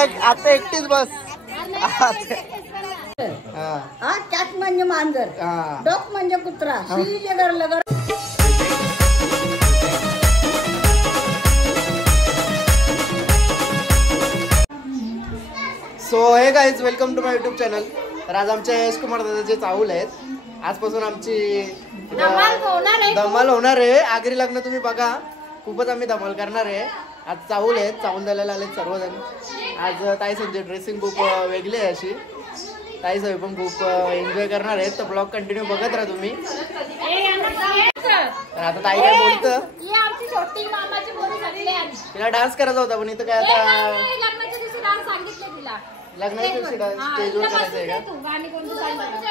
आता एकटीच बस. कॅट म्हणजे मांजर, डॉग म्हणजे कुत्रा. So hey guys, welcome to my YouTube channel. तर आज आमच्या यश कुमार दादाचे चाहूल आहेत. आजपासून आमची धमाल होणार आहे. आगरी लग्न तुम्ही बघा, खूपच आम्ही धमाल करणार आहे. आज चाहूल आहेत, चाहूल द्यायला आले सर्वजण. आज ताई संजय ड्रेसिंग खूप वेगळी आहे अशी. ताई सगळे पण खूप एन्जॉय करणार आहेत. तर ब्लॉग कंटिन्यू बघत राहा तुम्ही. तर आता ताई काय बोलतं, तिला डान्स करायचा होता पण इथं काय आता लग्नाच्या दिवशी स्टेजवर करायचं आहे का?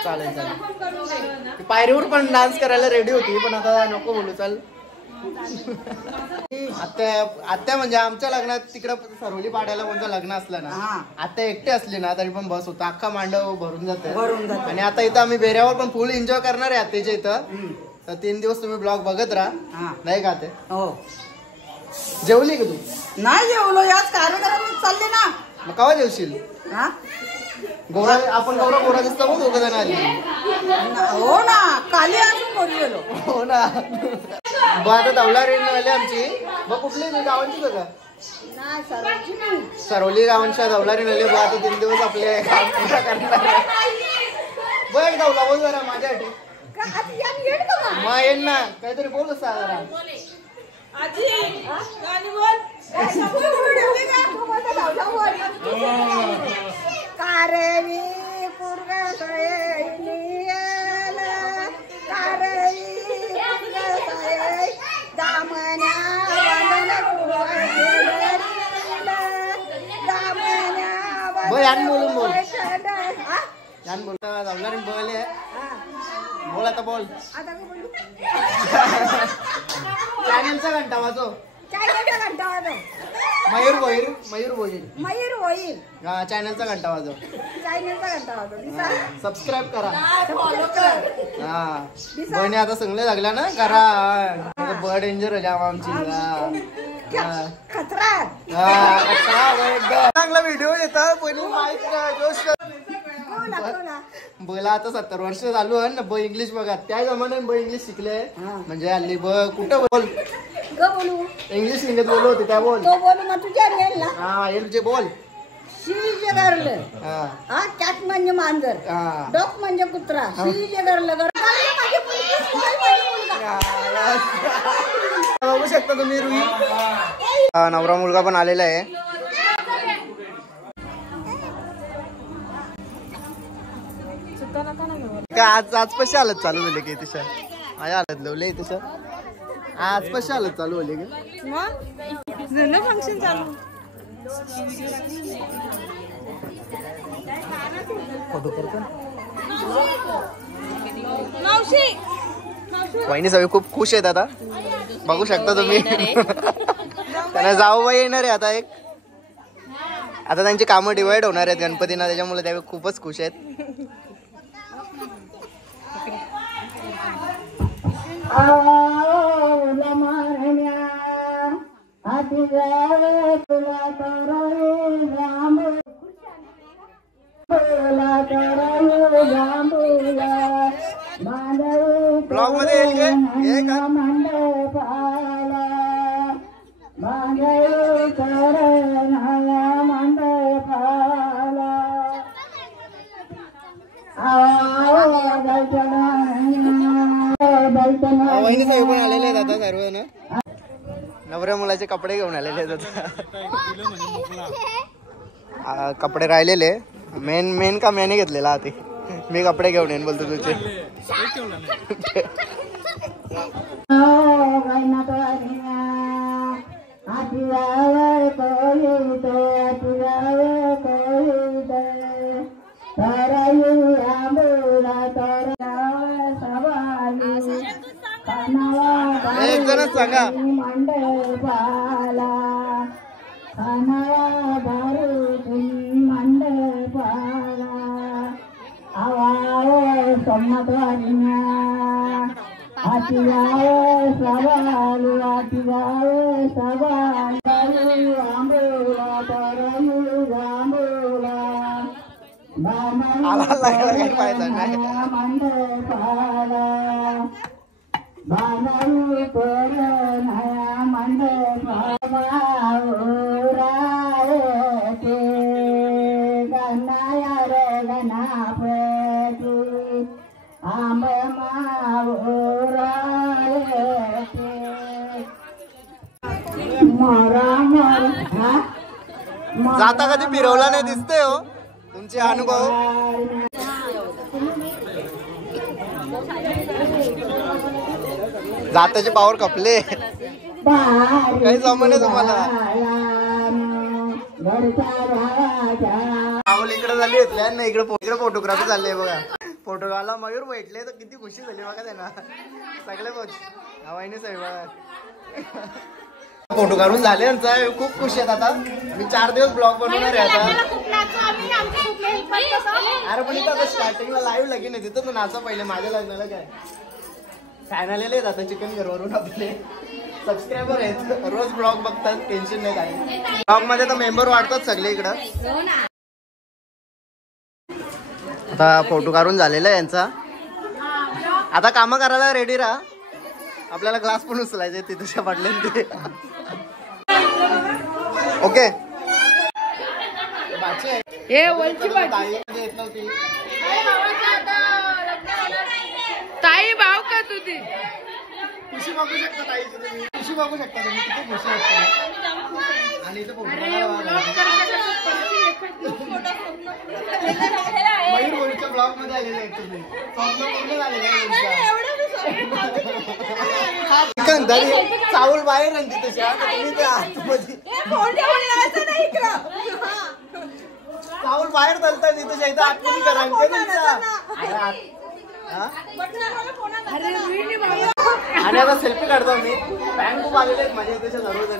चालेल चालेल. पायरीवर पण डान्स करायला रेडी होती पण आता नको बोलू. चाल आत्या म्हणजे आमच्या लग्नात तिकडं सरवली पाड्याला कोणतं लग्न असलं ना, आत्या एकटे असली ना तरी पण बस होतं, अख्खा मांडव भरून जाते. आणि आता इथं आम्ही बेऱ्यावर पण फुल एन्जॉय करणार आहे आत्याच्या इथं. तर 3 दिवस तुम्ही ब्लॉग बघत राहा. नाही का ते? हो. जेवली का तू? नाही जेवलो, याच कार्यक्रमात चालले ना. मग केव्हा जेवशील? गौरा आपण गौरा दिसतो बघ दोघं जण आली. हो ना, काली अजून बोलू गेलो. हो ना. बघ आता दौला रेन आली आमची. मग कुठली गावांची बघा? सरवली गावांच्या दौला रेन आली. बघ आता 3 दिवस आपले काम करणार. बघ दौला बोल जरा माझ्यासाठी. मग येईन ना, काहीतरी बोल जरा. बोलून बोल छान बोलता जाणार बोल. बोल आता बोल. चॅनलचा घंटा वाजव. मयूर होईल. मयूर होईल. हा, चॅनलचा घंटा वाजव. सबस्क्राईब करा. हा, बहिणी आता सगळे लागल्या ना करा. बर्ड डेंजर आहे जाम आमची. चांगला व्हिडिओ येतात पण बोला. आता 70 वर्ष चालू आहे ना. ब इंग्लिश बघा, त्या जमान्यात ब इंग्लिश शिकले म्हणजे हल्ली ब कुठं बोल इंग्लिश निघत बोलू होते त्या बोल. हा येईल तुझे बोल. कॅट म्हणजे मांजर, डॉग म्हणजे कुत्रा. बघू शकता तुम्ही रुई. नवरा मुलगा पण आलेला आहे. आज कशी हालत चालू झाली की तशा माझ्या हालत लवले तसं. आज कशी हालत चालू होली की फंक्शन चालू. फोटो करतो. वहिनी सगळे खूप खुश आहेत आता. बघू शकता तुम्ही. त्यांना जाऊबाई येणार आहे आता. आता त्यांची कामं डिवाइड होणार आहेत गणपतींना, त्याच्यामुळे त्या खूपच खुश आहेत. ब्लॉग मध्ये येईल का? वहिनी साहेब पण आलेले आहेत आता सर्व ना. नवऱ्या मुलाचे कपडे घेऊन आलेले आहेत आता. कपडे राहिलेले. मेन का मेने घेतलेला ते. मी कपडे घेऊन येईन बोलतो तुझे. एक जणच सांगा. आला लागला काही पाहिजे नाही. जाता कधी फिरवला नाही दिसतंय हो तुमचे अनुभव. जाताचे पावर कपले काही जमणे तुम्हाला. राहुल इकडे झाली ना, इकडे फोटोग्राफी चालली आहे बघा. फोटोग्राफला मयूर भेटले तर किती खुशी झाली बघा त्यांना सगळे वहिनी साहेब बघा. फोटो काढून झाले यांचा खूप खुश आहेत. आता मी 4 दिवस ब्लॉग बनवणार आहे आता. अरे पण इथं आता स्टार्टिंगला लाईव्ह लगीन आहे तिथं तू नाचा पहिले. माझ्या लग्नाला काय फॅन आलेले आहेत आता चिकन घरवरून. आपले सबस्क्रायबर आहेत रोज ब्लॉग बघतात, टेन्शन नाही काय. ब्लॉग मध्ये तर मेंबर वाढतात सगळे इकडं. आता फोटो काढून झालेला आहे यांचा. आता काम करायला रेडी राहा. आपल्याला ग्लास पण उचलायचे तिथं पडले ते. ओके ताई भाव का तुझी खुशी बघू शकता ताईची तुम्ही. खुशी बघू शकता तुम्ही किती खुशी असते. आणि इथे मयूरच्या ब्लॉग मध्ये आलेले आहेत तुम्ही. चावल बाहेर आणते तशा तुम्ही त्या आतमध्ये चावल बाहेर चालतात तिथं इथं आतमध्ये करा तुमचा. आणि आता सेल्फी काढतो मी. पॅन खूप आलेले आहेत माझ्या इथे सर्वजण.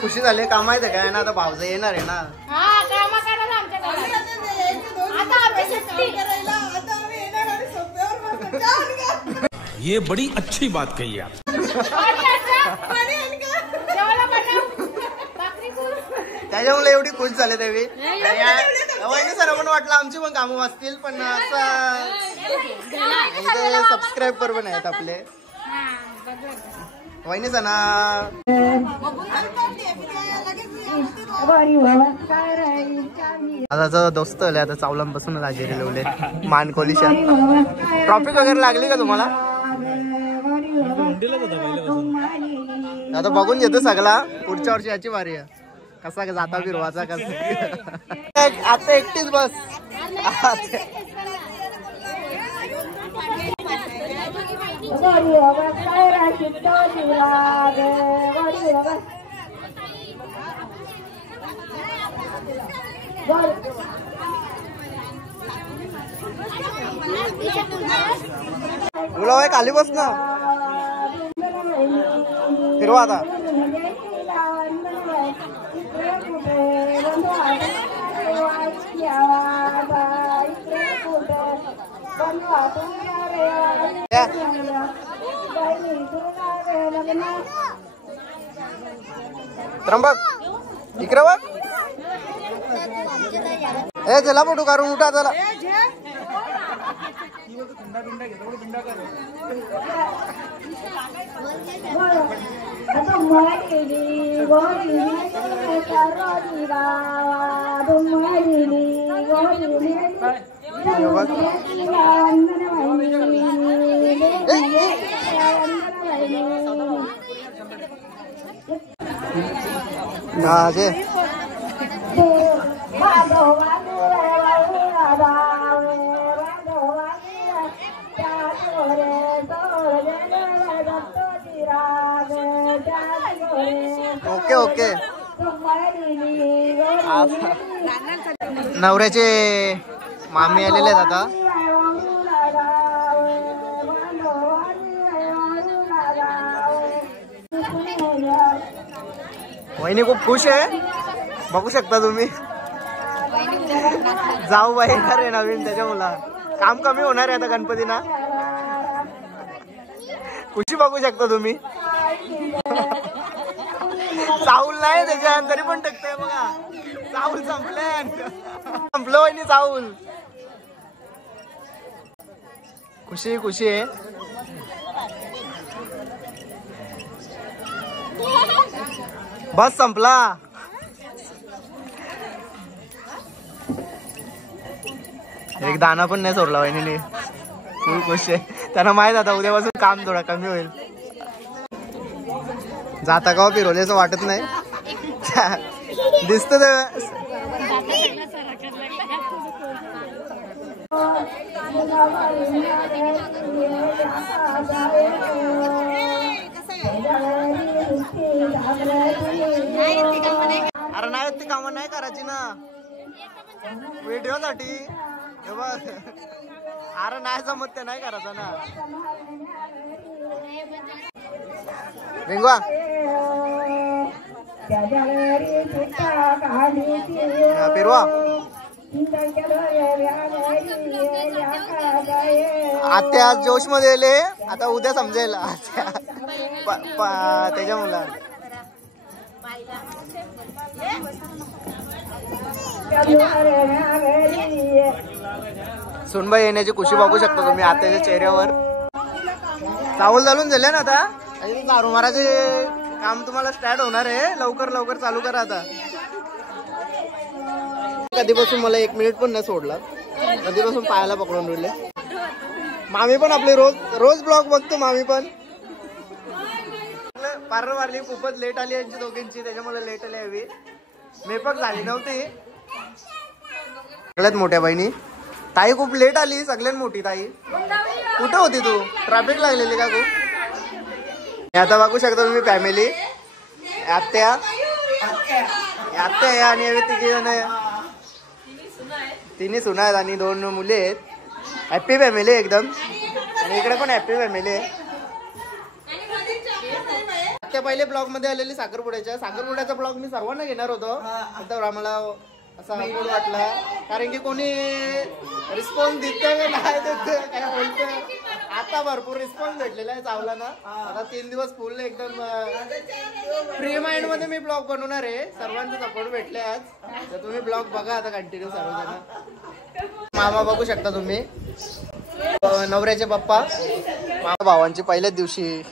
खुशी झाली का माहिती आहे काय ना. आता भावजा येणार आहे ना. ये बड़ी अच्छी बात कही आप. त्याच्यामुळे एवढी खुश झाले त्यावेळी. वहिनी सर पण वाटलं आमची पण कामं वाचतील पण असं सबस्क्राईबर पण आहेत आपले. वहिनी सना आता दोस्त आले. आता चावलांपासून हाजेरी लावले मानकोलीच्या. ट्रॉफिक वगैरे लागली का तुम्हाला. आता बघून घेतो सगळा. पुढच्या वर्षी याची वारी आहे. कसा जाता फिरवाचा कसा. आता एकटीच बस. तुला खाली बस ना. फिरवा आता. त्र्यंबक इकडे बघ. ए चला फोटो काढून उठा चला. Okay okay. नवऱ्याचे मामी आलेले आहेत आता. वहिनी खूप खुश आहे बघू शकता तुम्ही. जाऊ बाई येणार आहे नवीन त्याच्या मुला. काम कमी होणार आहे आता गणपतीना. खुशी बघू शकता तुम्ही. चावल नाही त्याच्या तरी पण टकतंय बघा. चावल संपले संपलं वहिनी चावल. खुशी खुशी आहे. बस संपला. एक दाना पण नाही सोडला वहिनीने. फुल खुश आहे. त्यांना माहित आता उद्यापासून काम थोडा कमी होईल. जाता का फिरवले असं वाटत नाही. दिसत अरे नाही ती कामं नाही करायची ना व्हिडिओ साठी. अरे नाही जमत ते नाही करायचं ना. रिंगवा फिरवा. आत्या आज जोश मध्ये येले. आता उद्या समजेल त्याच्या मुला. सुनबाई येण्याची खुशी बघू शकता तुम्ही आत्याच्या चेहऱ्यावर. चावल चालून झाले ना आता. आणि दारू मारायचे काम तुम्हाला स्टार्ट होणार आहे. लवकर लवकर चालू करा आता. कधीपासून मला 1 मिनिट पण नाही सोडला. कधीपासून पायाला पकडून ठेवले. मामी पण आपले रोज ब्लॉग बघतो. मामी पण पार्लर वारली खूपच लेट आली यांची दोघींची. त्याच्यामुळे लेट आली हवी. मेकअप झाली नव्हती. सगळ्यात मोठ्या बहिणी ताई खूप लेट आली. सगळ्यात मोठी ताई कुठं होती तू? ट्रॅफिक लागलेली का खूप? आता बघू शकता तुम्ही फॅमिली. आत्या आणि तिघी जण तिन्ही सुना आहेत आणि 2 मुले आहेत. हॅप्पी फॅमिली एकदम. आणि इकडे पण हॅप्पी फॅमिली आहे. त्या पहिले ब्लॉग मध्ये आलेली साखरपुड्याचा ब्लॉग मी सर्वांना घेणार होतो. तर आम्हाला असा अवघड वाटला कारण की कोणी रिस्पॉन्स देत नाही देत काय बोलतं. आता भरपूर रिस्पॉन्स भेटलेला आहे चावला ना. आता 3 दिवस फुल एकदम फ्री माइंड मध्ये मी ब्लॉग बनवणार आहे. सर्वांचा सपोर्ट भेटले आज. तर तुम्ही ब्लॉग बघा आता कंटिन्यू सर्वजण. मामा बघू शकता तुम्ही. नवऱ्याचे पप्पा मामा भावांची पहिल्याच दिवशी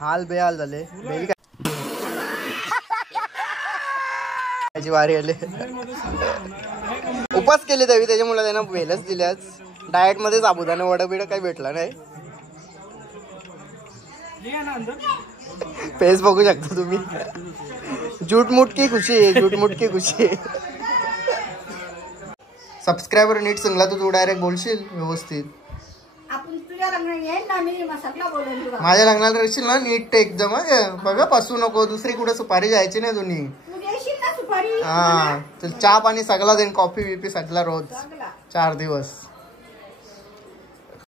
हाल बेहाल झाले. बेबी काय वारी आले. उपास केले तरी त्याच्यामुळे त्यांना वेलच दिल्याच. डाएट मध्ये साबुदाणा वडा बिडा काही भेटला नाही. फेस बघू शकता तुम्ही. झूठमूठ की खुशी आहे. झूठमूठ की खुशी आहे. सबस्क्रायबर नीट सांगला तू डायरेक्ट बोलशील व्यवस्थित. माझ्या लग्नाला रशील ना नीट एकदम. बघा पासू नको. दुसरी कुठे सुपारी जायची नाही दोन्ही. हा चहा पाणी सगळा देईन. कॉफी बिपी सगळा रोज 4 दिवस.